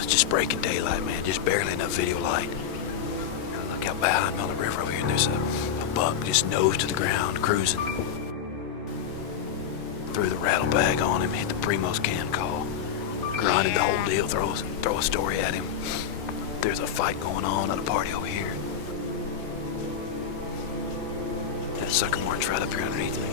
it's just breaking daylight, man. Just barely enough video light. Look out behind me on the river over here, and there's a buck just nose to the ground, cruising. Threw the rattle bag on him, hit the Primo's can call. Grinded the whole deal, throw a story at him. There's a fight going on at a party over here. That sucker march right up here underneath me.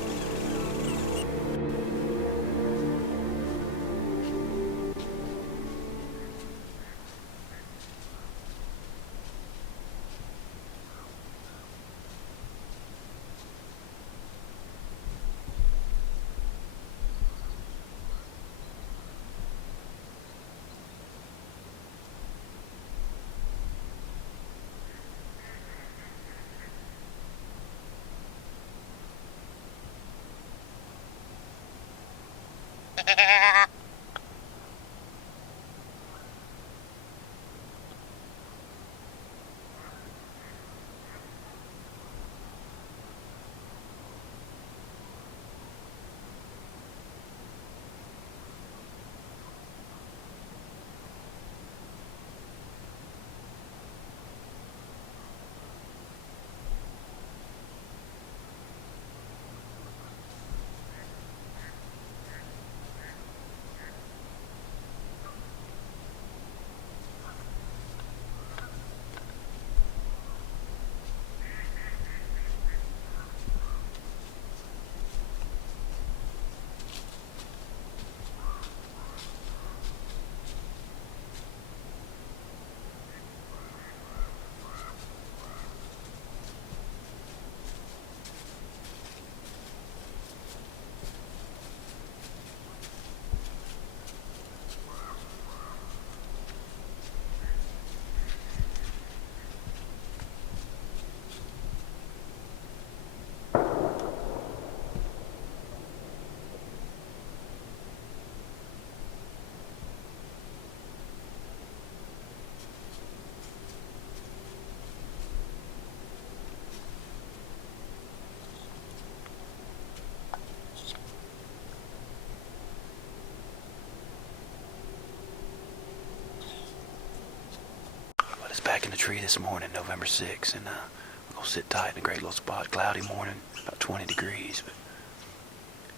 Back in the tree this morning, November 6th, and we're gonna sit tight in a great little spot. Cloudy morning, about 20 degrees, but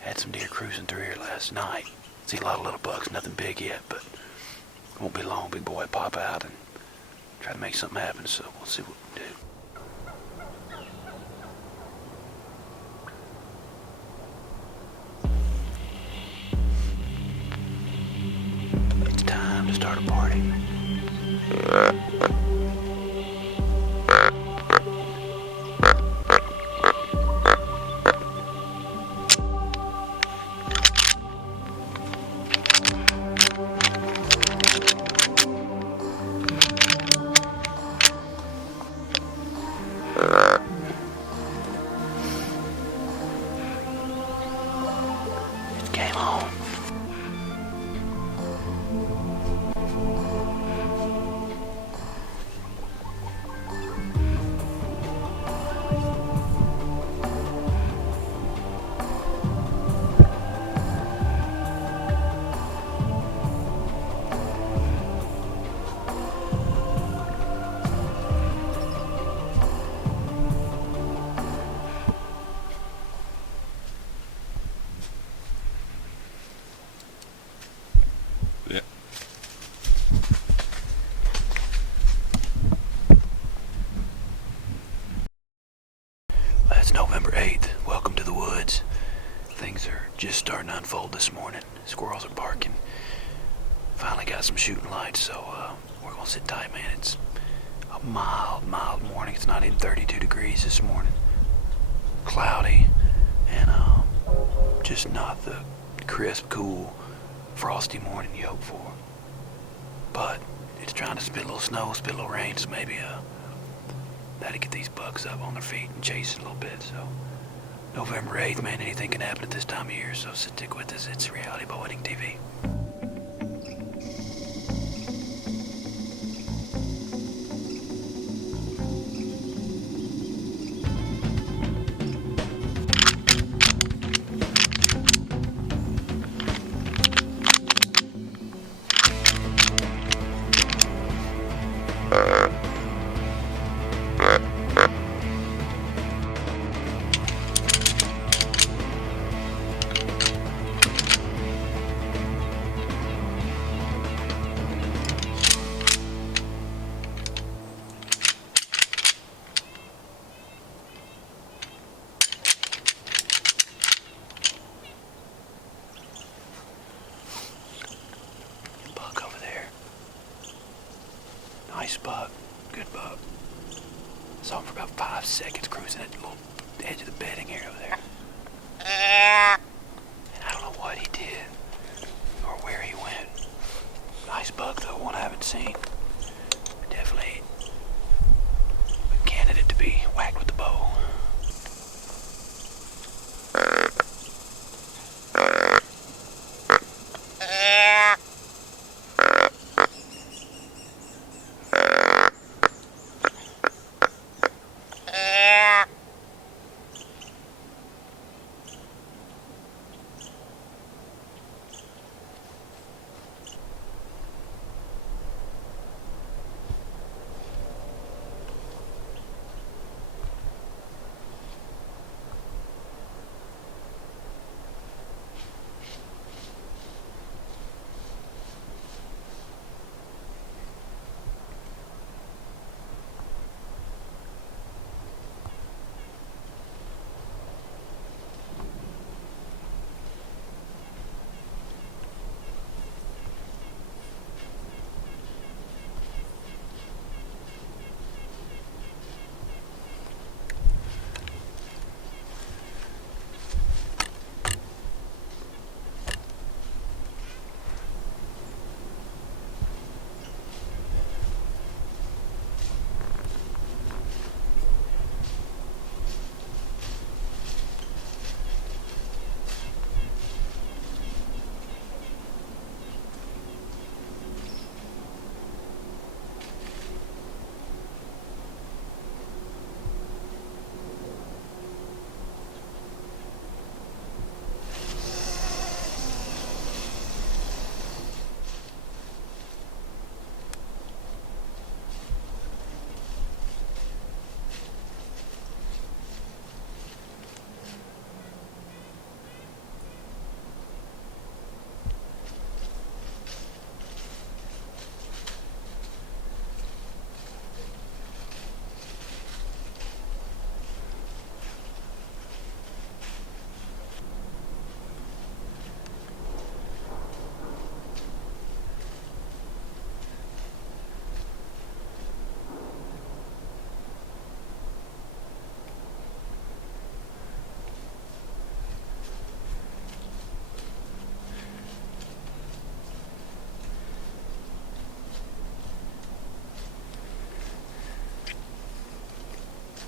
had some deer cruising through here last night. See a lot of little bucks, nothing big yet, but it won't be long. Big boy pop out and try to make something happen, so we'll see what we can do. It's time to start a party. It came home. Yeah. It's November 8th. Welcome to the woods. Things are just starting to unfold this morning. Squirrels are barking. Finally got some shooting lights, so we're gonna sit tight, man. It's a mild morning. It's not even 32 degrees this morning. Cloudy, and just not the crisp, cool, frosty morning you hope for. But it's trying to spit a little snow, spit a little rain, so maybe that'll get these bucks up on their feet and chasing a little bit. So November 8th, man, anything can happen at this time of year, so stick with us. It's Reality Bow Hunting TV.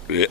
Yeah.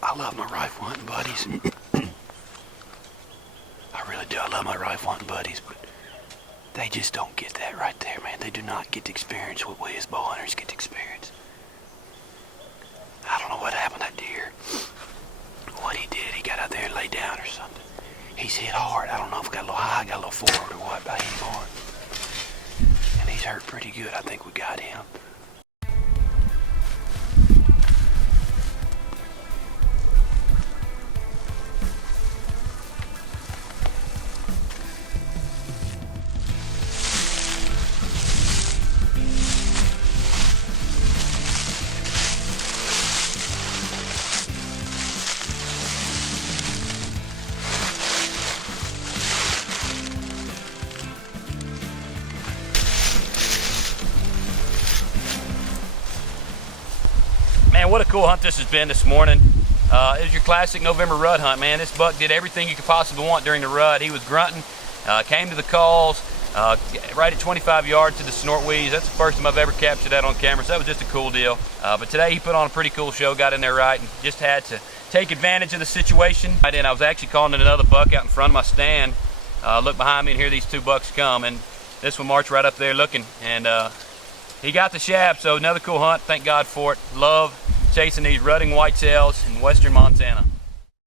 I love my rifle hunting buddies. I really do. I love my rifle hunting buddies, but they just don't get that right there, man. They do not get to experience what we as bow hunters get to experience. I don't know what happened to that deer. What he did, he got out there and laid down or something. He's hit hard. I don't know if it got a little high, got a little forward or what, but I hit him hard. And he's hurt pretty good. I think we got him. Man, what a cool hunt this has been this morning. It was your classic November rut hunt, man. This buck did everything you could possibly want during the rut. He was grunting, came to the calls, right at 25 yards to the Snort Wheeze. That's the first time I've ever captured that on camera, so that was just a cool deal. But today he put on a pretty cool show, got in there right, and just had to take advantage of the situation. And I was actually calling in another buck out in front of my stand. Look behind me and hear these two bucks come, and this one marched right up there looking, and he got the shaft, so another cool hunt. Thank God for it. Love chasing these rutting whitetails in western Montana.